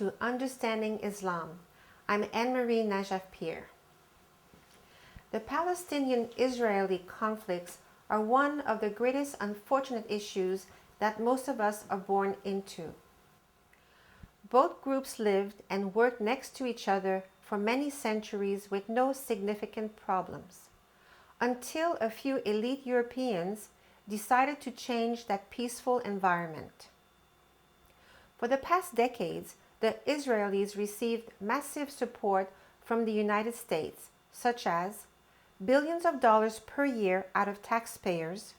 to Understanding Islam. I'm Anne-Marie Najaf-Peer. The Palestinian-Israeli conflicts are one of the greatest unfortunate issues that most of us are born into. Both groups lived and worked next to each other for many centuries with no significant problems, until a few elite Europeans decided to change that peaceful environment. For the past decades, the Israelis received massive support from the United States, such as billions of dollars per year out of taxpayers,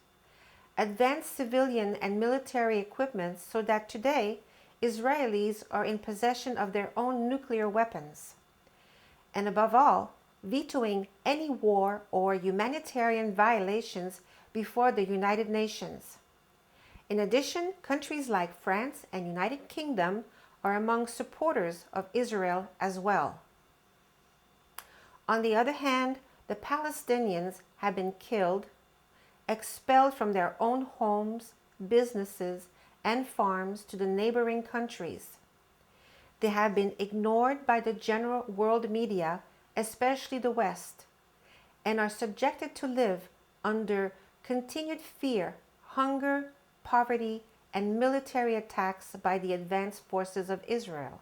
advanced civilian and military equipment so that today Israelis are in possession of their own nuclear weapons, and above all, vetoing any war or humanitarian violations before the United Nations. In addition, countries like France and United Kingdom are among supporters of Israel as well. On the other hand, the Palestinians have been killed, expelled from their own homes, businesses, and farms to the neighboring countries. They have been ignored by the general world media, especially the West, and are subjected to live under continued fear, hunger, poverty, and military attacks by the advanced forces of Israel.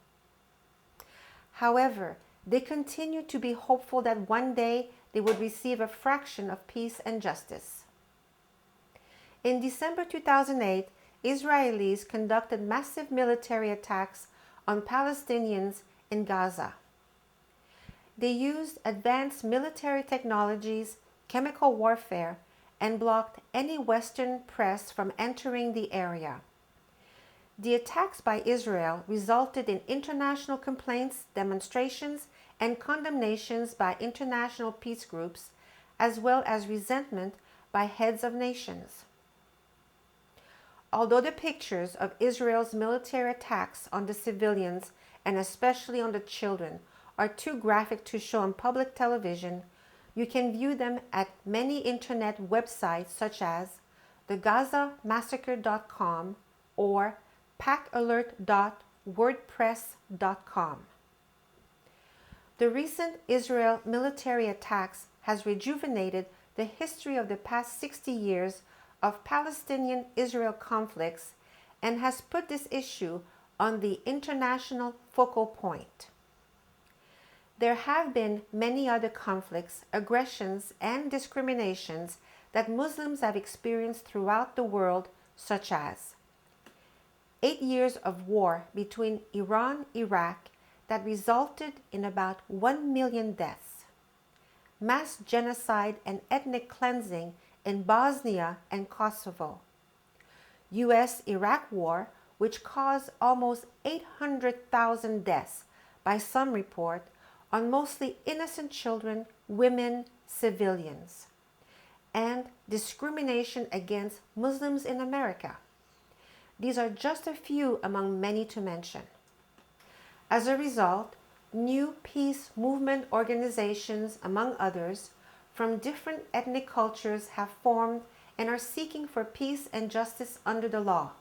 However, they continue to be hopeful that one day they would receive a fraction of peace and justice. In December 2008, Israelis conducted massive military attacks on Palestinians in Gaza. They used advanced military technologies, chemical warfare, and blocked any Western press from entering the area. The attacks by Israel resulted in international complaints, demonstrations, and condemnations by international peace groups, as well as resentment by heads of nations. Although the pictures of Israel's military attacks on the civilians, and especially on the children, are too graphic to show on public television, you can view them at many internet websites such as thegazamassacre.com or packalert.wordpress.com. The recent Israel military attacks has rejuvenated the history of the past 60 years of Palestinian-Israel conflicts and has put this issue on the international focal point. There have been many other conflicts, aggressions, and discriminations that Muslims have experienced throughout the world, such as 8 years of war between Iran and Iraq that resulted in about 1 million deaths, mass genocide and ethnic cleansing in Bosnia and Kosovo, US-Iraq war, which caused almost 800,000 deaths by some report, on mostly innocent children, women, civilians, and discrimination against Muslims in America. These are just a few among many to mention. As a result, new peace movement organizations, among others, from different ethnic cultures have formed and are seeking for peace and justice under the law.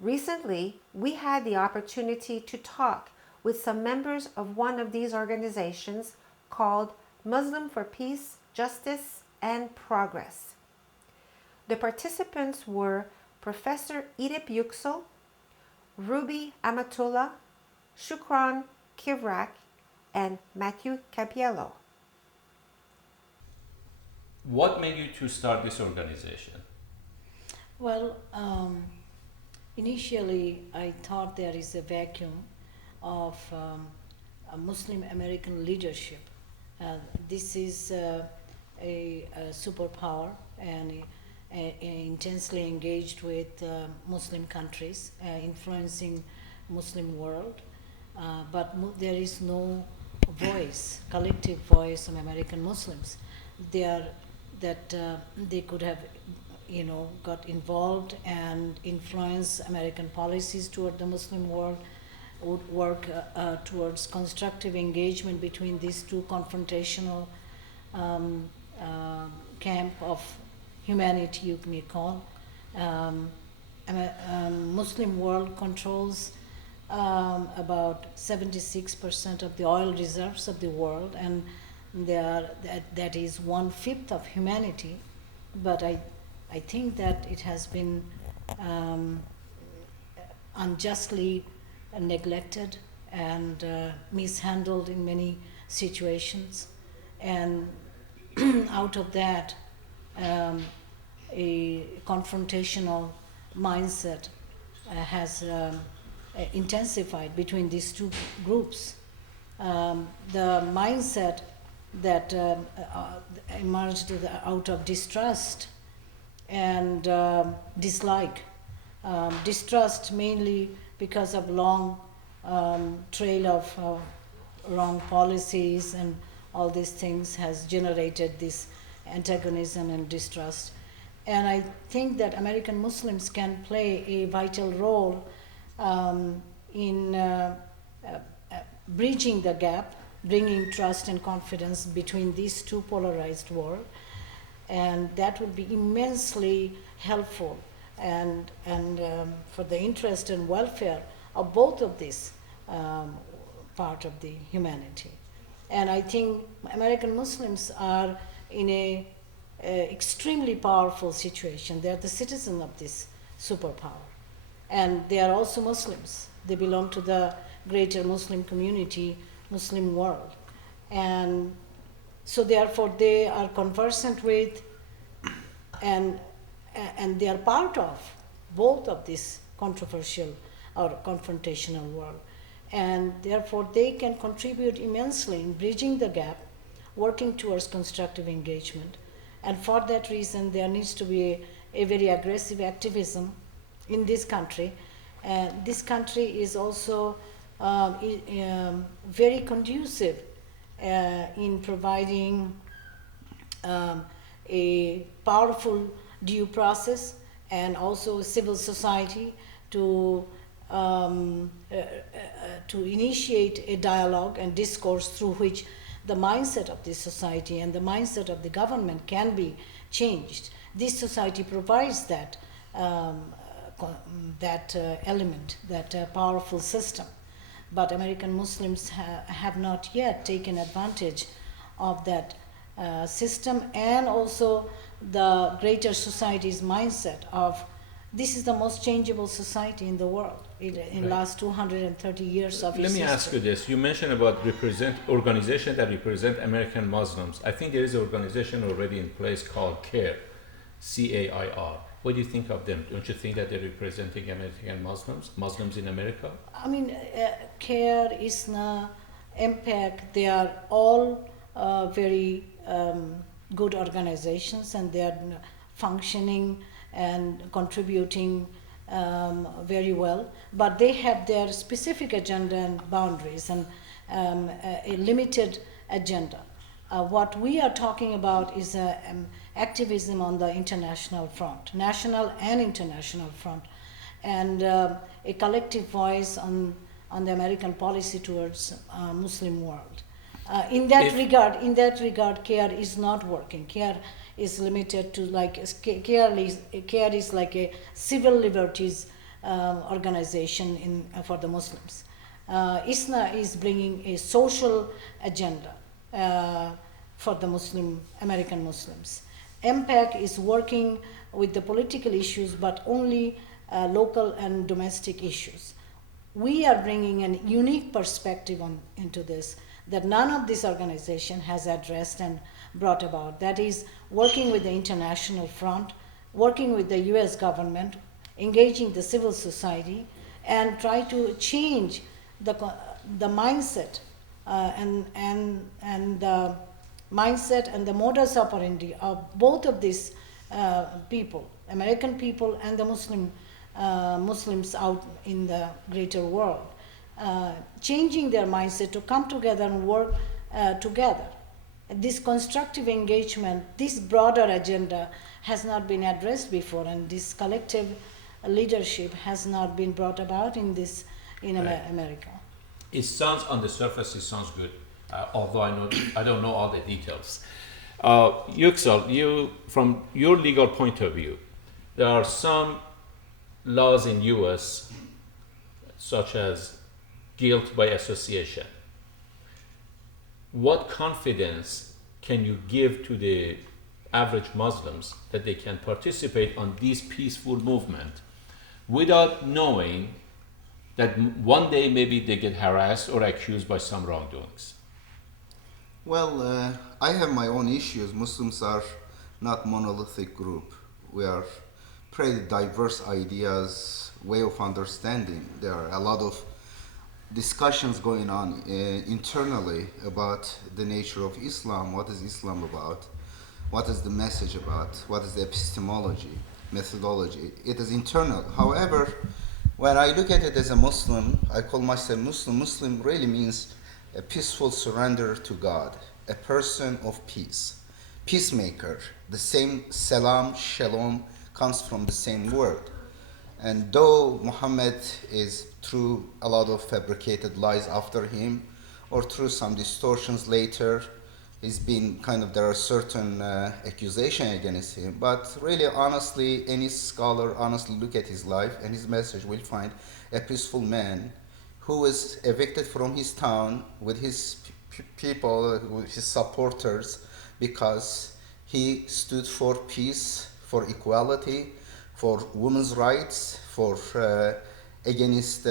Recently, we had the opportunity to talk with some members of one of these organizations called Muslim for Peace, Justice, and Progress. The participants were Professor Edip Yuksel, Ruby Amatulla, Shukran Kivrak, and Matthew Capiello. What made you to start this organization? Well, initially I thought there is a vacuum of a Muslim American leadership. This is a superpower and intensely engaged with Muslim countries, influencing Muslim world, but there is no voice, collective voice of American Muslims. They could have, got involved and influence American policies toward the Muslim world, would work towards constructive engagement between these two confrontational camp of humanity, you may call. Muslim world controls about 76% of the oil reserves of the world, and that is 1/5 of humanity. But I think that it has been unjustly neglected and mishandled in many situations. And out of that, a confrontational mindset has intensified between these two groups. The mindset that emerged out of distrust and dislike. Distrust mainly because of long trail of wrong policies and all these things has generated this antagonism and distrust. And I think that American Muslims can play a vital role in bridging the gap, bringing trust and confidence between these two polarized worlds, and that will be immensely helpful and for the interest and welfare of both of these part of the humanity. And I think American Muslims are in a extremely powerful situation. They are the citizens of this superpower, and they are also Muslims. They belong to the greater Muslim community, Muslim world, and so therefore they are conversant with and they are part of both of this controversial or confrontational world, and therefore they can contribute immensely in bridging the gap, working towards constructive engagement. And for that reason, there needs to be a very aggressive activism in this country. This country is also very conducive in providing a powerful due process and also civil society to initiate a dialogue and discourse through which the mindset of this society and the mindset of the government can be changed. This society provides that element, that powerful system. But American Muslims have not yet taken advantage of that system, and also the greater society's mindset of this is the most changeable society in the world in the last 230 years of Let me history. ask you this. You mentioned about organizations that represent American Muslims. I think there is an organization already in place called CAIR, C-A-I-R. What do you think of them? Don't you think that they're representing American Muslims in America? I mean, CARE, ISNA, MPAC, they are all very good organizations, and they are functioning and contributing very well. But they have their specific agenda and boundaries and a limited agenda. What we are talking about is activism on the international front, national and international front, and a collective voice on the American policy towards Muslim world. In that regard, CARE is not working. CARE is limited to CARE is like a civil liberties organization for the Muslims. ISNA is bringing a social agenda for the American Muslims. MPAC is working with the political issues, but only local and domestic issues. We are bringing a unique perspective into this that none of this organization has addressed and brought about. That is working with the international front, working with the US government, engaging the civil society, and try to change the mindset and the mindset and the modus operandi of both of these people, American people and the Muslims out in the greater world, changing their mindset to come together and work together. This constructive engagement, this broader agenda has not been addressed before, and this collective leadership has not been brought about in America. It sounds, on the surface, it sounds good, although I don't know all the details. Yuksel, from your legal point of view, there are some laws in U.S., such as guilt by association. What confidence can you give to the average Muslims that they can participate on this peaceful movement without knowing that one day maybe they get harassed or accused by some wrongdoings? Well, I have my own issues. Muslims are not monolithic group. We are pretty diverse ideas, way of understanding. There are a lot of discussions going on internally about the nature of Islam. What is Islam about? What is the message about? What is the epistemology, methodology? It is internal. However, when I look at it as a Muslim, I call myself Muslim. Muslim really means a peaceful surrender to God, a person of peace, peacemaker. The same salam, shalom comes from the same word. And though Muhammad is through a lot of fabricated lies after him, or through some distortions later, he's been there are certain accusations against him. But really, honestly, any scholar honestly look at his life and his message will find a peaceful man who was evicted from his town with his people, with his supporters, because he stood for peace, for equality, for women's rights, for against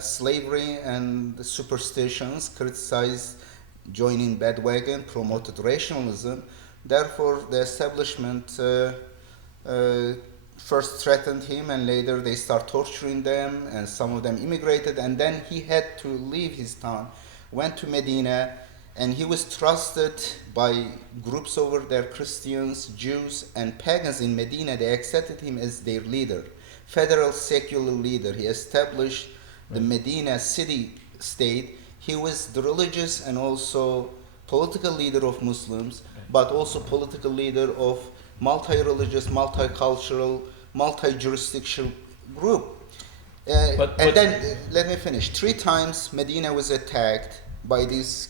slavery and the superstitions, criticized joining bandwagon, promoted rationalism. Therefore, the establishment first threatened him, and later they start torturing them, and some of them immigrated, and then he had to leave his town, went to Medina, and he was trusted by groups over there, Christians, Jews, and pagans in Medina. They accepted him as their leader, federal secular leader. He established the Medina city-state. He was the religious and also political leader of Muslims, but also political leader of multi-religious, multicultural, multi-jurisdictional group. Then, let me finish. 3 times Medina was attacked by these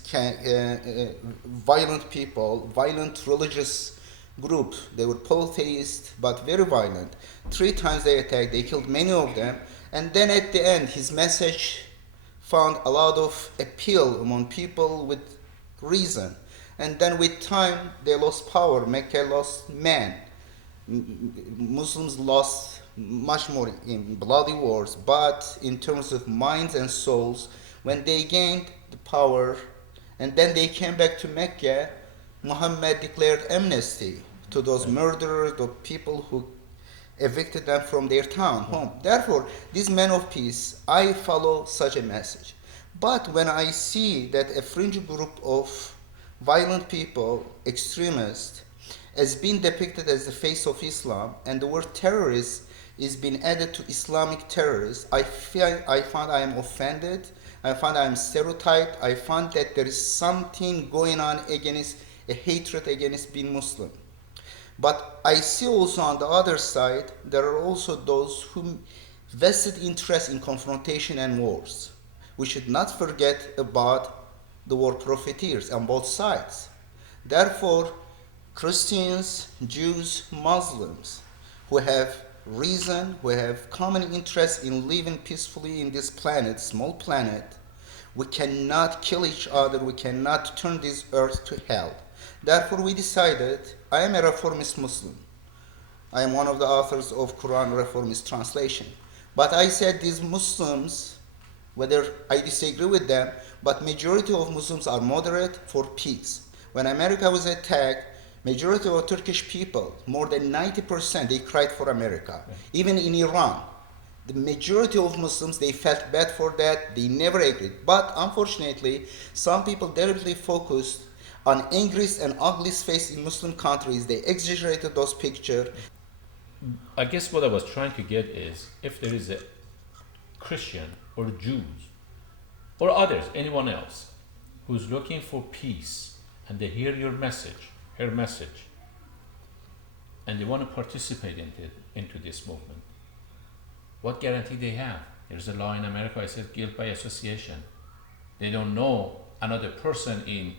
violent people, violent religious group. They were polytheists, but very violent. 3 times they attacked, they killed many of them. And then at the end, his message found a lot of appeal among people with reason. And then with time, they lost power. Mecca lost man. Muslims lost much more in bloody wars, but in terms of minds and souls, when they gained the power and then they came back to Mecca, Muhammad declared amnesty to those murderers, the people who evicted them from their town, home. Therefore, these men of peace, I follow such a message. But when I see that a fringe group of violent people, extremists, has been depicted as the face of Islam, and the word terrorist is being added to Islamic terrorists, I find I am offended. I find I am stereotyped. I find that there is something going on against a hatred against being Muslim. But I see also on the other side, there are also those who vested interest in confrontation and wars. We should not forget about the war profiteers on both sides. Therefore, Christians, Jews, Muslims who have reason, who have common interest in living peacefully in this planet, small planet, we cannot kill each other, we cannot turn this earth to hell. Therefore we decided, I am a reformist Muslim. I am one of the authors of Quran Reformist Translation. But I said these Muslims, whether I disagree with them, but majority of Muslims are moderate for peace. When America was attacked, majority of Turkish people, more than 90%, they cried for America. Even in Iran, the majority of Muslims, they felt bad for that, they never agreed. But unfortunately, some people deliberately focused on angriest and ugliest face in Muslim countries. They exaggerated those pictures. I guess what I was trying to get is, if there is a Christian or Jews or others, anyone else, who's looking for peace, and they hear your message, her message, and they want to participate into this movement, what guarantee they have? There's a law in America that says guilt by association. They don't know another person in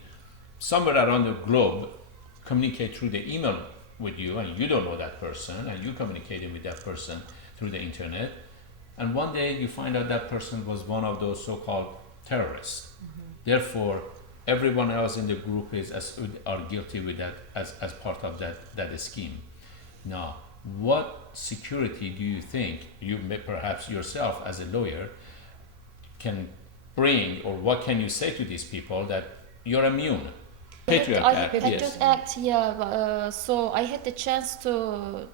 somewhere around the globe communicate through the email with you, and you don't know that person, and you communicating with that person through the internet. and one day you find out that person was one of those so-called terrorists. Therefore, everyone else in the group are guilty with that as part of that scheme. Now, what security do you think you may, perhaps yourself as a lawyer, can bring, or what can you say to these people that you're immune? Patriot Act, Patriot yes. Act, yeah. So I had the chance to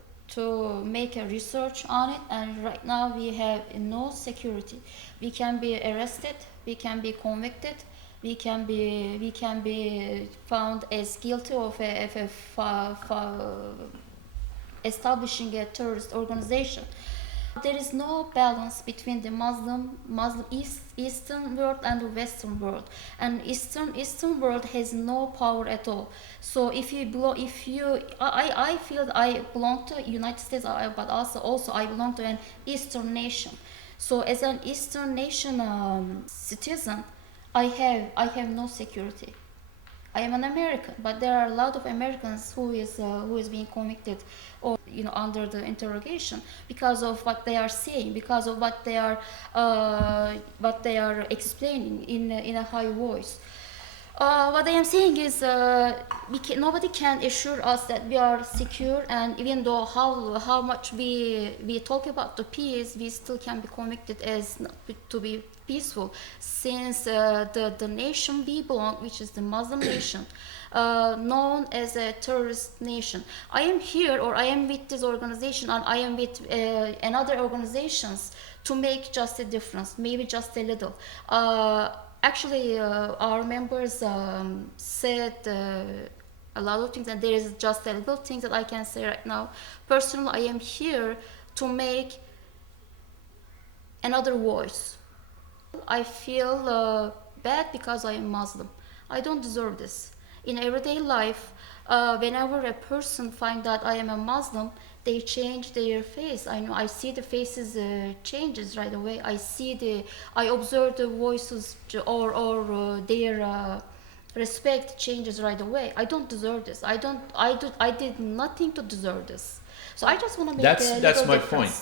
make a research on it, and right now we have no security. We can be arrested, we can be convicted, we can be found as guilty of establishing a terrorist organization. There is no balance between the Muslim Eastern world and the Western world, and Eastern world has no power at all. So I feel I belong to United States, but also I belong to an Eastern nation. So as an Eastern nation citizen, I have no security. I am an American, but there are a lot of Americans who is being convicted or under the interrogation because of what they are saying, because of what they are explaining in a high voice. What I am saying is nobody can assure us that we are secure, and even though how much we talk about the peace, we still can be convicted as to be peaceful, since the nation we belong, which is the Muslim nation, known as a terrorist nation. I am here, or I am with this organization, and I am with another organizations to make just a difference, maybe just a little. Actually, our members said a lot of things, and there is just a little thing that I can say right now. Personally, I am here to make another voice. I feel bad because I am Muslim. I don't deserve this. In everyday life, whenever a person finds that I am a Muslim, they change their face. I see the faces changes right away. I observe the voices or their respect changes right away. I don't deserve this. I did nothing to deserve this. So I just want to make that's my difference. point.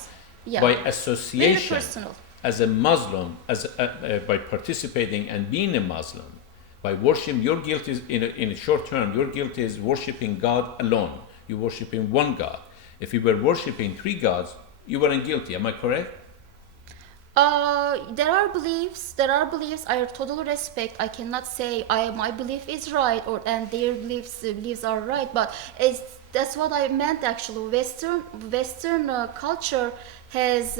Yeah. By Very association, personal. as a Muslim, by participating and being a Muslim, by worshiping, your guilt is in a short term. Your guilt is worshiping God alone. You're worshiping one God. If you were worshiping three gods, you weren't guilty. Am I correct? There are beliefs. I totally respect. I cannot say my belief is right and their beliefs are right. But that's what I meant actually. Western culture has